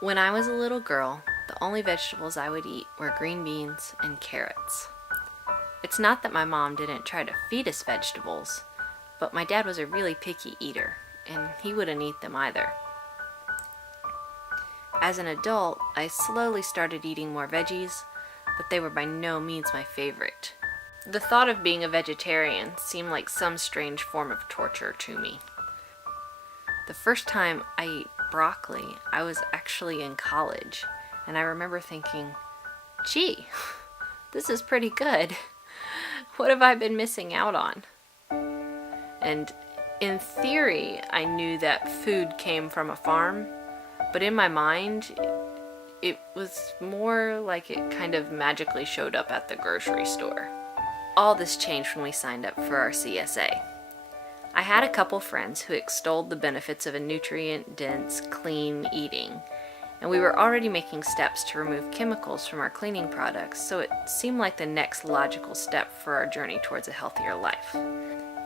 When I was a little girl, the only vegetables I would eat were green beans and carrots. It's not that my mom didn't try to feed us vegetables, but my dad was a really picky eater, and he wouldn't eat them either. As an adult, I slowly started eating more veggies, but they were by no means my favorite. The thought of being a vegetarian seemed like some strange form of torture to me. The first time I ate broccoli, I was actually in college, and I remember thinking, gee, this is pretty good. What have I been missing out on? And in theory, I knew that food came from a farm, but in my mind, it was more like it kind of magically showed up at the grocery store. All this changed when we signed up for our CSA. I had a couple friends who extolled the benefits of a nutrient-dense, clean eating, and we were already making steps to remove chemicals from our cleaning products, so it seemed like the next logical step for our journey towards a healthier life.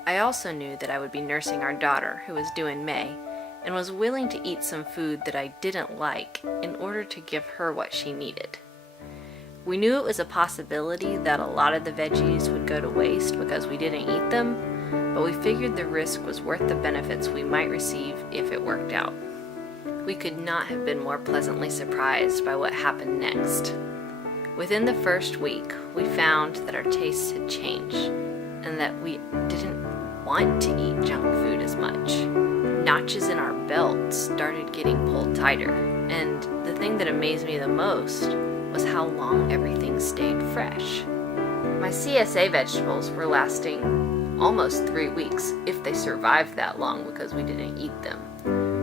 I also knew that I would be nursing our daughter, who was due in May, and was willing to eat some food that I didn't like in order to give her what she needed. We knew it was a possibility that a lot of the veggies would go to waste because we didn't eat them, but we figured the risk was worth the benefits we might receive if it worked out. We could not have been more pleasantly surprised by what happened next. Within the first week, we found that our tastes had changed and that we didn't want to eat junk food as much. Notches in our belts started getting pulled tighter, and the thing that amazed me the most was how long everything stayed fresh. My CSA vegetables were lasting almost 3 weeks, if they survived that long because we didn't eat them,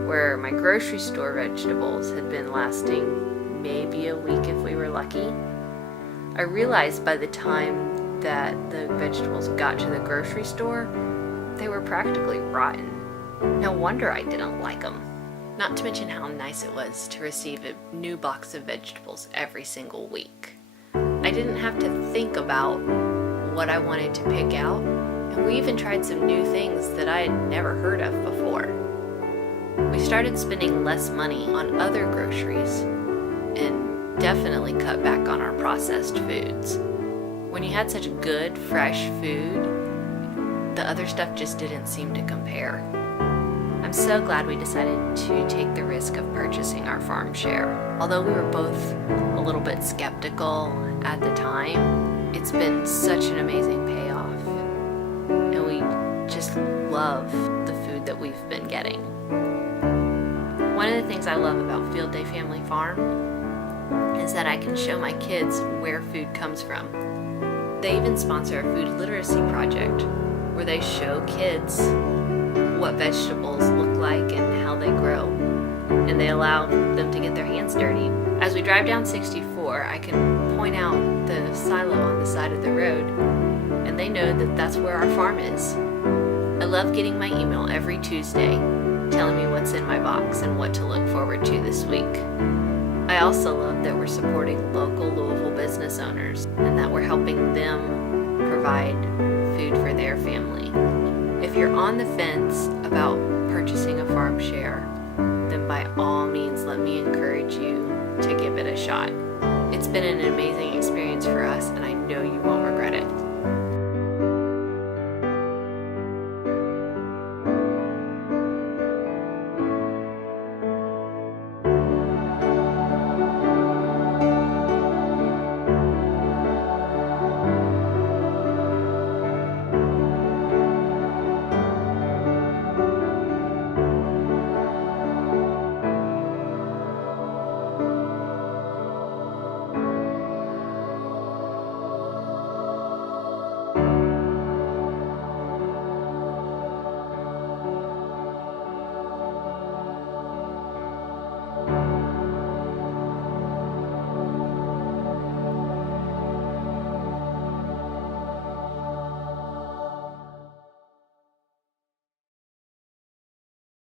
where my grocery store vegetables had been lasting maybe a week if we were lucky. I realized by the time that the vegetables got to the grocery store, they were practically rotten. No wonder I didn't like them. Not to mention how nice it was to receive a new box of vegetables every single week. I didn't have to think about what I wanted to pick out, and we even tried some new things that I had never heard of before. We started spending less money on other groceries and definitely cut back on our processed foods. When you had such good, fresh food, the other stuff just didn't seem to compare. I'm so glad we decided to take the risk of purchasing our farm share. Although we were both a little bit skeptical at the time, it's been such an amazing payoff. And we just love the food that we've been getting. One of the things I love about Field Day Family Farm is that I can show my kids where food comes from. They even sponsor a food literacy project where they show kids what vegetables look like and how they grow, and they allow them to get their hands dirty. As we drive down 64, I can point out the silo on the side of the road, and they know that that's where our farm is. I love getting my email every Tuesday telling me what's in my box and what to look forward to this week. I also love that we're supporting local Louisville business owners and that we're helping them provide food for their family. If you're on the fence about purchasing a farm share, then by all means let me encourage you to give it a shot. It's been an amazing experience for us, and I know you won't regret it.